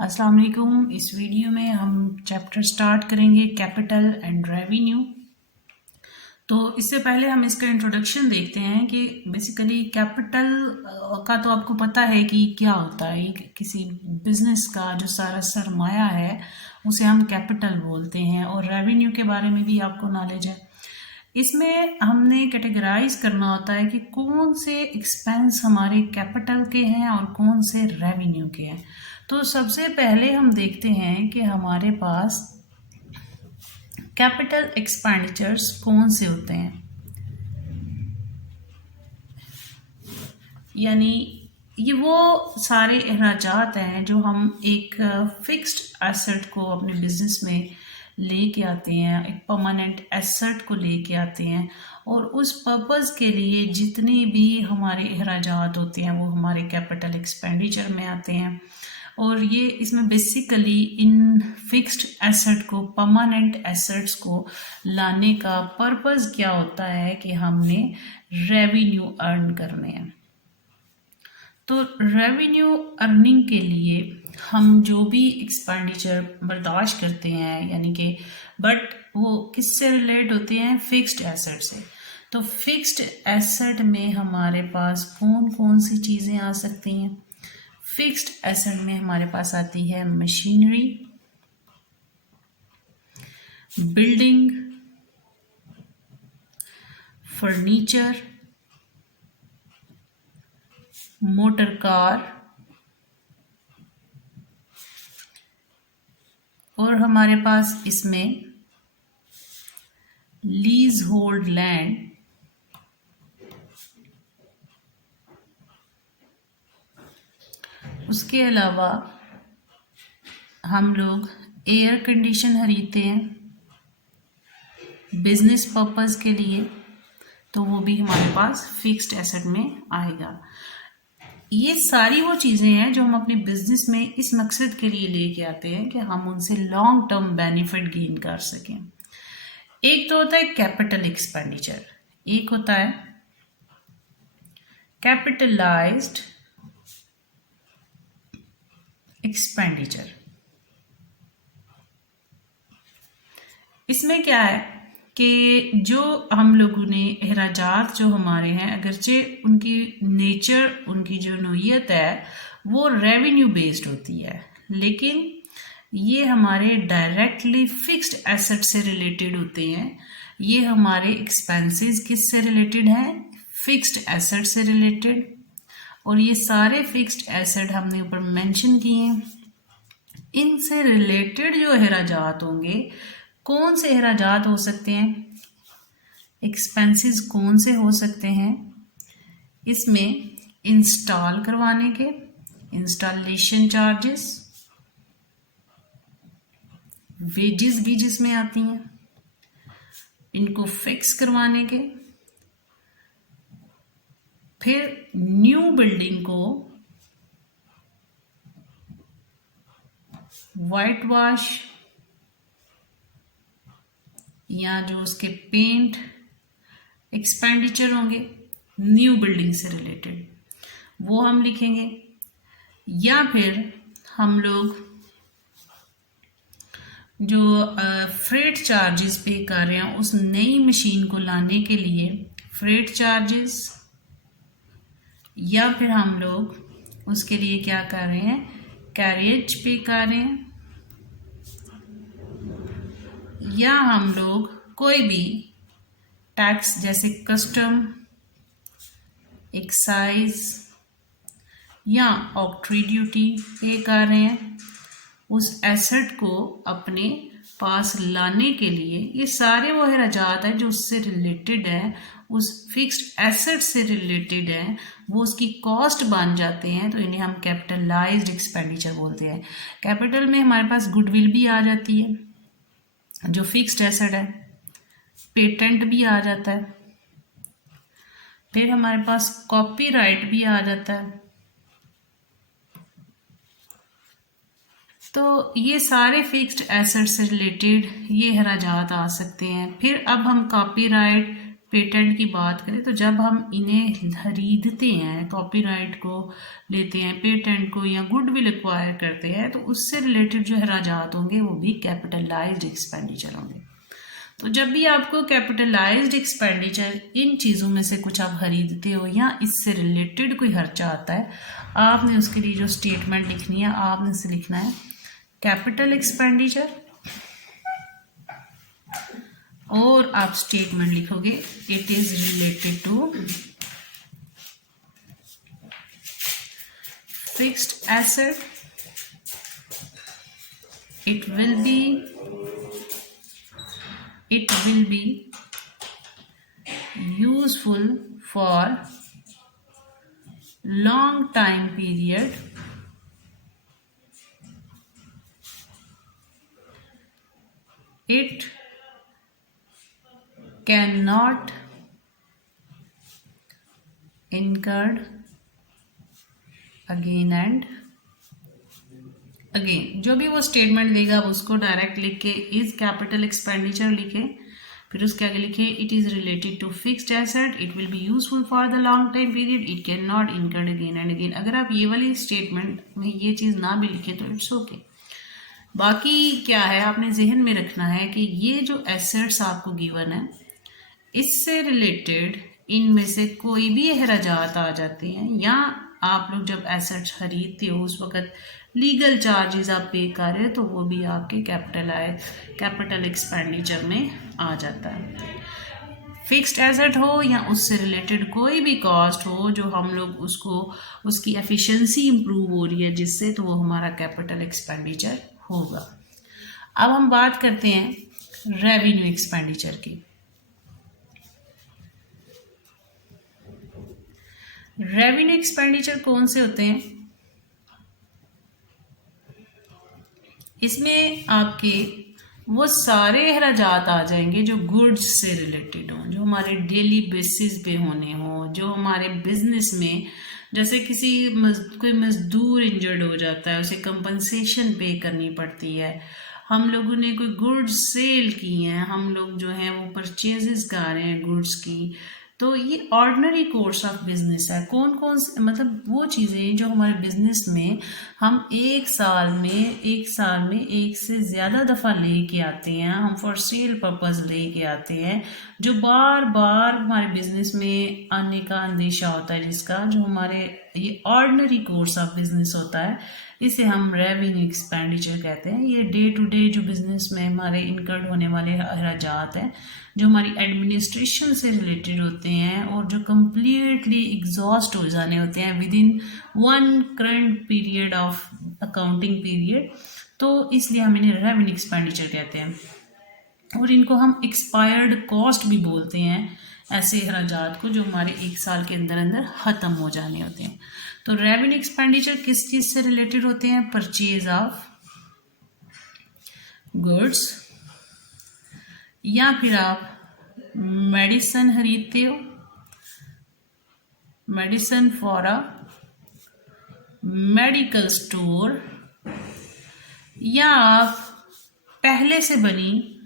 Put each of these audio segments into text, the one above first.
अस्सलाम वालेकुम। इस वीडियो में हम चैप्टर स्टार्ट करेंगे कैपिटल एंड रेवेन्यू। तो इससे पहले हम इसका इंट्रोडक्शन देखते हैं कि बेसिकली कैपिटल का तो आपको पता है कि क्या होता है। किसी बिजनेस का जो सारा सरमाया है उसे हम कैपिटल बोलते हैं, और रेवेन्यू के बारे में भी आपको नॉलेज है। इसमें हमने कैटेगराइज करना होता है कि कौन से एक्सपेंस हमारे कैपिटल के हैं और कौन से रेवेन्यू के हैं। तो सबसे पहले हम देखते हैं कि हमारे पास कैपिटल एक्सपेंडिचर्स कौन से होते हैं। यानी ये वो सारे अखराजात हैं जो हम एक फिक्स्ड एसेट को अपने बिजनेस में लेके आते हैं, एक परमानेंट एसेट को लेके आते हैं, और उस पर्पस के लिए जितने भी हमारे अखराजात होते हैं वो हमारे कैपिटल एक्सपेंडिचर में आते हैं। और ये इसमें बेसिकली इन फिक्स्ड एसेट को, परमानेंट एसेट्स को लाने का पर्पस क्या होता है कि हमने रेवेन्यू अर्न करने हैं। तो रेवेन्यू अर्निंग के लिए हम जो भी एक्सपेंडिचर बर्दाश्त करते हैं, यानी कि बट वो किससे रिलेट होते हैं? फिक्स्ड एसेट से। तो फिक्स्ड एसेट में हमारे पास कौन कौन सी चीज़ें आ सकती हैं? फिक्स्ड एसेट में हमारे पास आती है machinery, building, furniture, motor car, और हमारे पास इसमें लीज होल्ड लैंड, उसके अलावा हम लोग एयर कंडीशन खरीदते हैं बिजनेस पर्पस के लिए, तो वो भी हमारे पास फिक्स्ड एसेट में आएगा। ये सारी वो चीज़ें हैं जो हम अपने बिजनेस में इस मकसद के लिए लेके आते हैं कि हम उनसे लॉन्ग टर्म बेनिफिट गेन कर सकें। एक तो होता है कैपिटल एक्सपेंडिचर, एक होता है कैपिटलाइज्ड एक्सपेंडिचर। इसमें क्या है कि जो हम लोगों ने अखराजात जो हमारे हैं, अगरचे उनकी नेचर, उनकी जो नोयत है वो रेवेन्यू बेस्ड होती है, लेकिन ये हमारे डायरेक्टली फिक्स्ड एसेट से रिलेटेड होते हैं। ये हमारे एक्सपेंसेस किससे रिलेटेड हैं? फिक्स्ड एसेट से रिलेटेड। और ये सारे फिक्स्ड एसेट हमने ऊपर मेंशन किए हैं। इनसे रिलेटेड जो अखराजात होंगे, कौन से अखराजात हो सकते हैं? एक्सपेंसेस कौन से हो सकते हैं? इसमें इंस्टॉल करवाने के इंस्टॉलेशन चार्जेस, वेजेस भी जिसमें आती हैं, इनको फिक्स करवाने के, फिर न्यू बिल्डिंग को वाइट वॉश या जो उसके पेंट एक्सपेंडिचर होंगे न्यू बिल्डिंग से रिलेटेड, वो हम लिखेंगे। या फिर हम लोग जो फ्रेट चार्जेस पे कर रहे हैं उस नई मशीन को लाने के लिए फ्रेट चार्जेस, या फिर हम लोग उसके लिए क्या कर रहे हैं? कैरियज पे कर रहे हैं, या हम लोग कोई भी टैक्स जैसे कस्टम, एक्साइज या ऑक्ट्री ड्यूटी पे कर रहे हैं उस एसेट को अपने पास लाने के लिए। ये सारे वो अखराजात हैं जो उससे रिलेटेड है, उस फिक्स्ड एसेट से रिलेटेड है, वो उसकी कॉस्ट बन जाते हैं, तो इन्हें हम कैपिटलाइज्ड एक्सपेंडिचर बोलते हैं। कैपिटल में हमारे पास गुडविल भी आ जाती है जो फिक्स्ड एसेट है, पेटेंट भी आ जाता है, फिर हमारे पास कॉपीराइट भी आ जाता है। तो ये सारे फिक्स्ड एसेट से रिलेटेड ये अखराजात आ सकते हैं। फिर अब हम कॉपीराइट, पेटेंट की बात करें तो जब हम इन्हें खरीदते हैं, कॉपीराइट को लेते हैं, पेटेंट को या गुडविल एक्वायर करते हैं, तो उससे रिलेटेड जो अखराजात होंगे वो भी कैपिटलाइज्ड एक्सपेंडिचर होंगे। तो जब भी आपको कैपिटलाइज्ड एक्सपेंडिचर इन चीज़ों में से कुछ आप खरीदते हो या इससे रिलेटेड कोई खर्चा आता है, आपने उसके लिए जो स्टेटमेंट लिखनी है, आपने इसे लिखना है कैपिटल एक्सपेंडिचर, और आप स्टेटमेंट लिखोगे it is related to fixed asset, it will be useful for long time period, it cannot incurred again and again. जो भी वो स्टेटमेंट देगा आप उसको डायरेक्ट लिख के इज कैपिटल एक्सपेंडिचर लिखें, फिर उसके आगे लिखे it is related to fixed asset, it will be useful for the long time period, it can not incurred again and again. अगर आप ये वाली स्टेटमेंट में ये चीज़ ना भी लिखें तो इट्स ओके। बाकी क्या है, आपने जहन में रखना है कि ये जो एसेट्स आपको गिवन है इससे रिलेटेड इनमें से कोई भी अखराजात आ जाते हैं या आप लोग जब एसेट्स खरीदते हो उस वक्त लीगल चार्जेस आप पे कर रहे हो तो वो भी आपके कैपिटल एक्सपेंडिचर में आ जाता है। फिक्स्ड एसेट हो या उससे रिलेटेड कोई भी कॉस्ट हो जो हम लोग उसको उसकी एफिशिएंसी इंप्रूव हो रही है जिससे, तो वो हमारा कैपिटल एक्सपेंडिचर होगा। अब हम बात करते हैं रेवेन्यू एक्सपेंडिचर की। रेवेन्यू एक्सपेंडिचर कौन से होते हैं? इसमें आपके वो सारे अखराजात आ जाएंगे जो गुड्स से रिलेटेड हों, जो हमारे डेली बेसिस पे होने हों, जो हमारे बिजनेस में, जैसे कोई मजदूर इंजर्ड हो जाता है उसे कंपनसेशन पे करनी पड़ती है, हम लोगों ने कोई गुड्स सेल की हैं, हम लोग जो हैं वो परचेजेस कर रहे हैं गुड्स की, तो ये ऑर्डिनरी कोर्स ऑफ बिजनेस है। कौन कौन से मतलब वो चीज़ें जो हमारे बिजनेस में हम एक साल में एक से ज़्यादा दफ़ा लेके आते हैं, हम फॉर सेल पर्पज़ लेके आते हैं, जो बार बार हमारे बिजनेस में आने का अंदेशा होता है, जिसका जो हमारे ये ऑर्डिनरी कोर्स ऑफ बिजनेस होता है, इसे हम रेवेन्यू एक्सपेंडिचर कहते हैं। ये डे टू डे जो बिजनेस में हमारे इनकर्ड होने वाले अखराजात हैं जो हमारी एडमिनिस्ट्रेशन से रिलेटेड होते हैं और जो कम्प्लीटली एग्जॉस्ट हो जाने होते हैं with in one current period of accounting period, तो इसलिए हम इन्हें रेवेन्यू एक्सपेंडिचर कहते हैं। और इनको हम एक्सपायर्ड कॉस्ट भी बोलते हैं, ऐसे अखराजात को जो हमारे एक साल के अंदर अंदर ख़त्म हो जाने होते हैं। तो रेवेन्यू एक्सपेंडिचर किस चीज़ से रिलेटेड होते हैं? परचेज ऑफ गुड्स, या फिर आप मेडिसिन खरीदते हो, medicine for a medical store, या आप पहले से बनी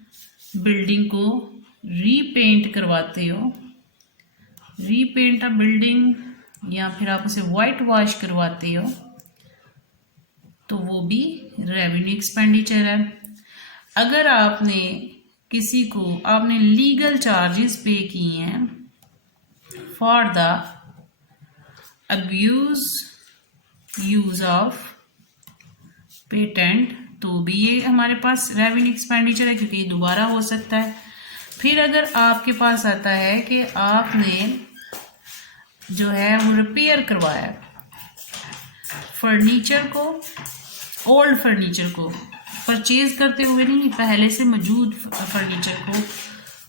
बिल्डिंग को रीपेंट करवाते हो, रीपेंट अ बिल्डिंग, या फिर आप उसे वाइट वॉश करवाते हो, तो वो भी रेवेन्यू एक्सपेंडिचर है। अगर आपने किसी को आपने लीगल चार्जेस पे किए हैं for the use of patent, तो भी ये हमारे पास रेवेन्यू एक्सपेंडिचर है क्योंकि ये दोबारा हो सकता है। फिर अगर आपके पास आता है कि आपने जो है वो रिपेयर करवाया फर्नीचर को, ओल्ड फर्नीचर को परचेज करते हुए नहीं, पहले से मौजूद फर्नीचर को,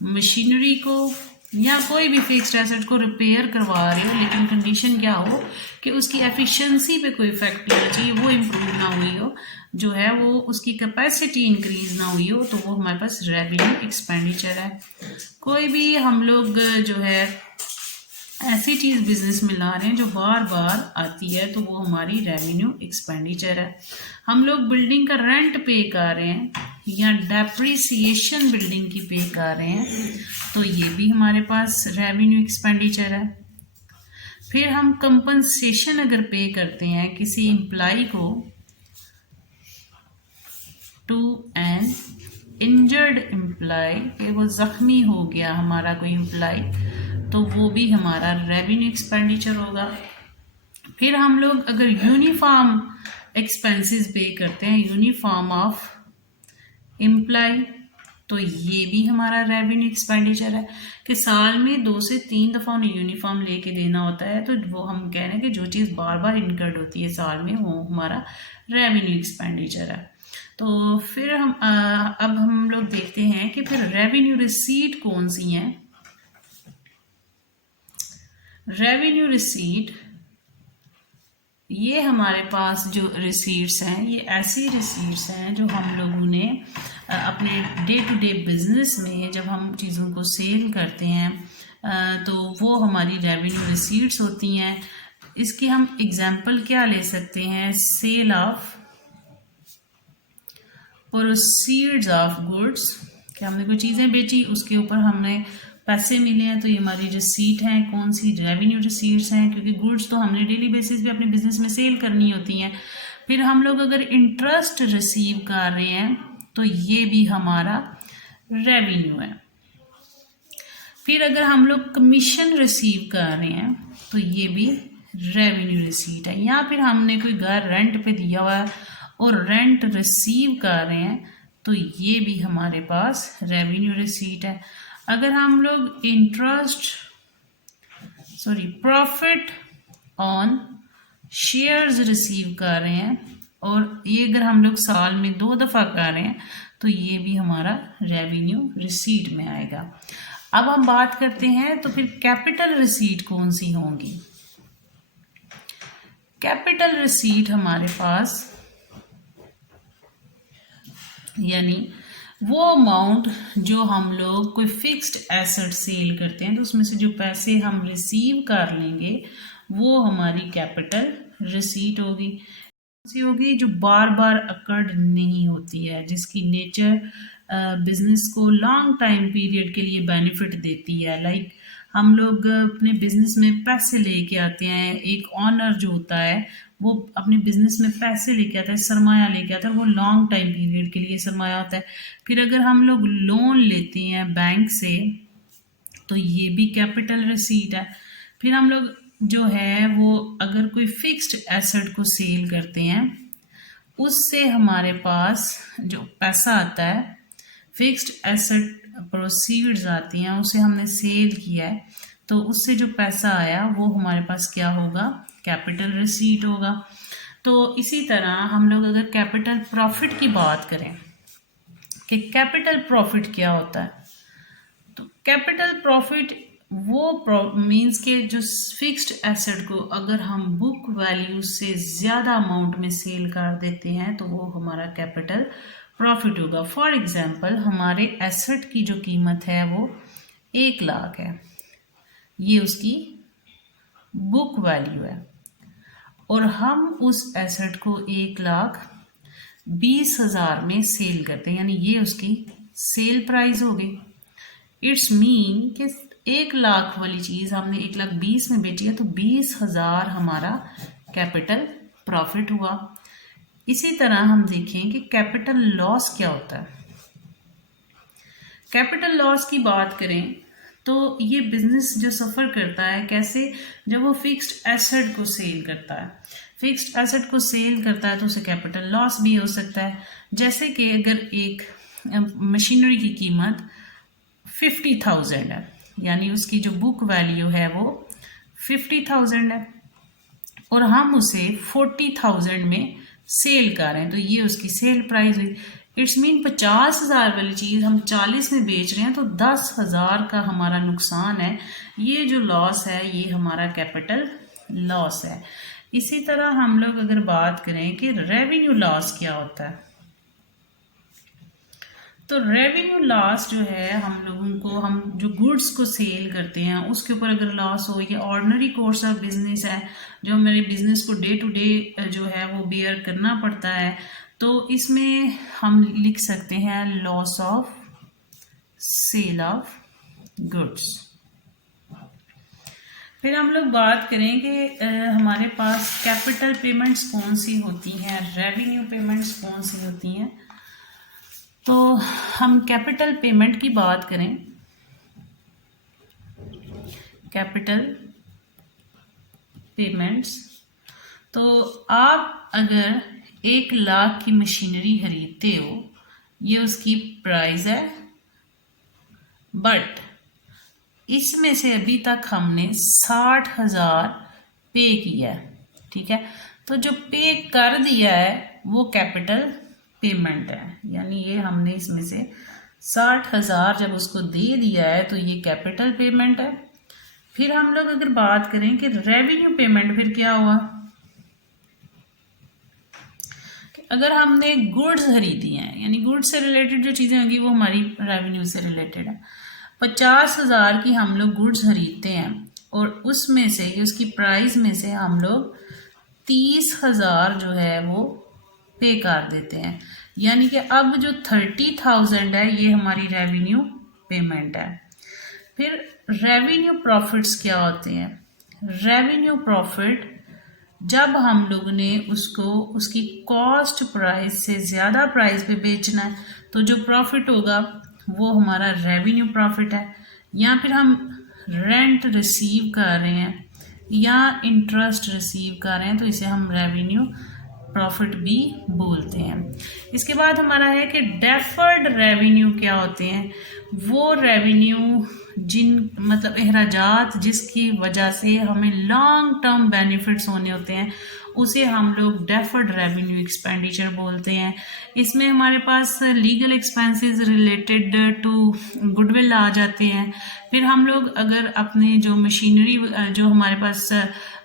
मशीनरी को, या कोई भी फिक्स्ड एसेट को रिपेयर करवा रहे हो, लेकिन कंडीशन क्या हो कि उसकी एफिशिएंसी पे कोई इफेक्ट नहीं होना चाहिए, वो इम्प्रूव ना हुई हो, जो है वो उसकी कैपेसिटी इंक्रीज ना हुई हो, तो वो हमारे पास रेवेन्यू एक्सपेंडिचर है। कोई भी हम लोग जो है ऐसी चीज़ बिजनेस में ला रहे हैं जो बार बार आती है, तो वो हमारी रेवेन्यू एक्सपेंडिचर है। हम लोग बिल्डिंग का रेंट पे कर रहे हैं या डेप्रिसिएशन बिल्डिंग की पे कर रहे हैं तो ये भी हमारे पास रेवेन्यू एक्सपेंडिचर है। फिर हम कंपनसेशन अगर पे करते हैं किसी एम्प्लॉय को टू एन इंजर्ड एम्प्लॉय, कि वो ज़ख्मी हो गया हमारा कोई एम्प्लॉय, तो वो भी हमारा रेवेन्यू एक्सपेंडिचर होगा। फिर हम लोग अगर यूनिफॉर्म एक्सपेंसेस पे करते हैं, यूनिफॉर्म ऑफ एम्प्लॉय, तो ये भी हमारा रेवेन्यू एक्सपेंडिचर है कि साल में 2 से 3 दफ़ा उन्हें यूनिफॉर्म लेके देना होता है, तो वो हम कह रहे हैं कि जो चीज़ बार बार इनकर्ड होती है साल में वो हमारा रेवेन्यू एक्सपेंडिचर है। तो फिर अब हम लोग देखते हैं कि फिर रेवेन्यू रिसीट कौन सी हैं। रेवेन्यू रिसीट, ये हमारे पास जो रिसीट्स हैं ये ऐसी रिसीट्स हैं जो हम लोगों ने अपने डे टू डे बिजनेस में जब हम चीज़ों को सेल करते हैं तो वो हमारी रेवेन्यू रिसीट्स होती हैं। इसकी हम एग्जांपल क्या ले सकते हैं, sale of proceeds of goods, कि हमने कोई चीज़ें बेची उसके ऊपर हमने पैसे मिले हैं, तो ये हमारी रिसीट हैं। कौन सी रेवेन्यू रिसीट्स हैं, क्योंकि गुड्स तो हमने डेली बेसिस पे अपने बिजनेस में सेल करनी होती हैं। फिर हम लोग अगर इंटरेस्ट रिसीव कर रहे हैं तो ये भी हमारा रेवेन्यू है। फिर अगर हम लोग कमीशन रिसीव कर रहे हैं तो ये भी रेवेन्यू रिसीट है। या फिर हमने कोई घर रेंट पे दिया हुआ है और रेंट रिसीव कर रहे हैं तो ये भी हमारे पास रेवेन्यू रिसीट है। अगर हम लोग प्रॉफिट ऑन शेयर्स रिसीव कर रहे हैं और ये अगर हम लोग साल में 2 दफ़ा कर रहे हैं तो ये भी हमारा रेवेन्यू रिसीट में आएगा। अब हम बात करते हैं तो फिर कैपिटल रिसीट कौन सी होंगी। कैपिटल रिसीट हमारे पास यानी वो अमाउंट जो हम लोग कोई फिक्स्ड एसेट सेल करते हैं तो उसमें से जो पैसे हम रिसीव कर लेंगे वो हमारी कैपिटल रिसीट होगी। जो बार बार अकर्ड नहीं होती है, जिसकी नेचर बिजनेस को लॉन्ग टाइम पीरियड के लिए बेनिफिट देती है। लाइक हम लोग अपने बिजनेस में पैसे लेके आते हैं, एक ऑनर जो होता है वो अपने बिजनेस में पैसे लेके आता है, सरमाया लेके आता है, वो लॉन्ग टाइम पीरियड के लिए सरमाया होता है। फिर अगर हम लोग लोन लेते हैं बैंक से तो ये भी कैपिटल रिसीट है। फिर हम लोग जो है वो अगर कोई फिक्स्ड एसेट को सेल करते हैं उससे हमारे पास जो पैसा आता है, फिक्स्ड एसेट प्रोसीड्स आती हैं, उसे हमने सेल किया है तो उससे जो पैसा आया वो हमारे पास क्या होगा, कैपिटल रिसीट होगा। तो इसी तरह हम लोग अगर कैपिटल प्रॉफिट की बात करें कि कैपिटल प्रॉफिट क्या होता है, तो कैपिटल प्रॉफिट वो मीन्स के जो फिक्स्ड एसेट को अगर हम बुक वैल्यू से ज़्यादा अमाउंट में सेल कर देते हैं तो वो हमारा कैपिटल प्रॉफिट होगा। फॉर एग्जांपल हमारे एसेट की जो कीमत है वो 1 लाख है, ये उसकी बुक वैल्यू है, और हम उस एसेट को 1,20,000 में सेल करते हैं, यानी ये उसकी सेल प्राइस होगी। इट्स मीन कि 1 लाख वाली चीज़ हमने 1,20,000 में बेची है तो 20,000 हमारा कैपिटल प्रॉफिट हुआ। इसी तरह हम देखें कि कैपिटल लॉस क्या होता है। कैपिटल लॉस की बात करें तो ये बिजनेस जो सफ़र करता है कैसे, जब वो फिक्स्ड एसेट को सेल करता है। फिक्स्ड एसेट को सेल करता है तो उसे कैपिटल लॉस भी हो सकता है। जैसे कि अगर एक मशीनरी की कीमत 50,000 है, यानी उसकी जो बुक वैल्यू है वो 50,000 है और हम उसे 40,000 में सेल कर रहे हैं तो ये उसकी सेल प्राइस हुई। इट्स मीन 50,000 वाली चीज़ हम 40 में बेच रहे हैं तो 10,000 का हमारा नुकसान है। ये जो लॉस है ये हमारा कैपिटल लॉस है। इसी तरह हम लोग अगर बात करें कि रेवेन्यू लॉस क्या होता है, तो रेवेन्यू लॉस जो है हम लोगों को, हम जो गुड्स को सेल करते हैं उसके ऊपर अगर लॉस हो, या ऑर्डिनरी कोर्स ऑफ बिजनेस है जो मेरे बिजनेस को डे टू डे जो है वो बेयर करना पड़ता है, तो इसमें हम लिख सकते हैं loss of sale of goods. फिर हम लोग बात करें कि हमारे पास कैपिटल पेमेंट्स कौन सी होती हैं, रेवेन्यू पेमेंट्स कौन सी होती हैं। तो हम कैपिटल पेमेंट की बात करें, कैपिटल पेमेंट्स, तो आप अगर 1 लाख की मशीनरी खरीदते हो, ये उसकी प्राइस है, बट इसमें से अभी तक हमने 60,000 पे किया है, ठीक है। तो जो पे कर दिया है वो कैपिटल पेमेंट है, यानी ये हमने इसमें से 60,000 जब उसको दे दिया है तो ये कैपिटल पेमेंट है। फिर हम लोग अगर बात करें कि रेवेन्यू पेमेंट, फिर क्या हुआ कि अगर हमने गुड्स खरीदी हैं, यानी गुड्स से रिलेटेड जो चीज़ें होंगी वो हमारी रेवेन्यू से रिलेटेड है। 50,000 की हम लोग गुड्स खरीदते हैं और उसमें से, उसकी प्राइस में से हम लोग 30,000 जो है वो पे कर देते हैं, यानी कि अब जो 30,000 है ये हमारी रेवेन्यू पेमेंट है। फिर रेवेन्यू प्रॉफिट्स क्या होते हैं? रेवेन्यू प्रॉफिट जब हम लोग ने उसको उसकी कॉस्ट प्राइस से ज़्यादा प्राइस पे बेचना है तो जो प्रॉफिट होगा वो हमारा रेवेन्यू प्रॉफिट है। या फिर हम रेंट रिसीव कर रहे हैं या इंटरेस्ट रिसीव कर रहे हैं तो इसे हम रेवेन्यू प्रॉफिट भी बोलते हैं। इसके बाद हमारा है कि डेफर्ड रेवेन्यू क्या होते हैं? वो रेवेन्यू जिन मतलब अखराजात जिसकी वजह से हमें लॉन्ग टर्म बेनिफिट्स होने होते हैं उसे हम लोग डेफर्ड रेवेन्यू एक्सपेंडिचर बोलते हैं। इसमें हमारे पास legal expenses related to goodwill आ जाते हैं। फिर हम लोग अगर अपने जो मशीनरी जो हमारे पास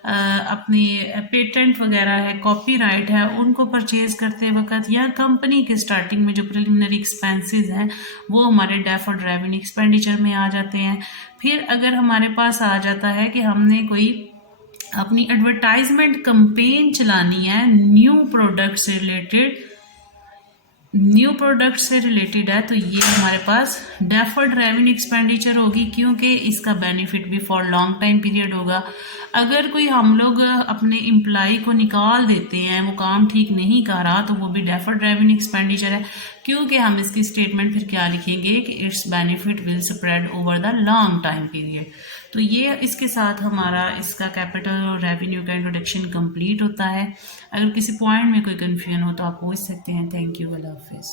अपनी पेटेंट वगैरह है, कॉपीराइट है, उनको परचेज करते वक्त या कंपनी के स्टार्टिंग में जो प्रिलिमिनरी एक्सपेंसेस हैं वो हमारे डेफर्ड रेवेन्यू एक्सपेंडिचर में आ जाते हैं। फिर अगर हमारे पास आ जाता है कि हमने कोई अपनी एडवर्टाइजमेंट कंपेन चलानी है न्यू प्रोडक्ट से रिलेटेड है तो ये हमारे पास डेफर्ड रेवेन्यू एक्सपेंडिचर होगी, क्योंकि इसका बेनिफिट भी फॉर लॉन्ग टाइम पीरियड होगा। अगर कोई हम लोग अपने एम्प्लॉय को निकाल देते हैं, वो काम ठीक नहीं कर रहा, तो वो भी डेफर्ड रेवेन्यू एक्सपेंडिचर है, क्योंकि हम इसकी स्टेटमेंट फिर क्या लिखेंगे कि it's benefit will spread over the long time period. तो ये इसके साथ हमारा इसका कैपिटल और रेवेन्यू का इंट्रोडक्शन कंप्लीट होता है। अगर किसी पॉइंट में कोई कन्फ्यूजन हो तो आप पूछ सकते हैं। थैंक यू, अल्लाह हाफिज़।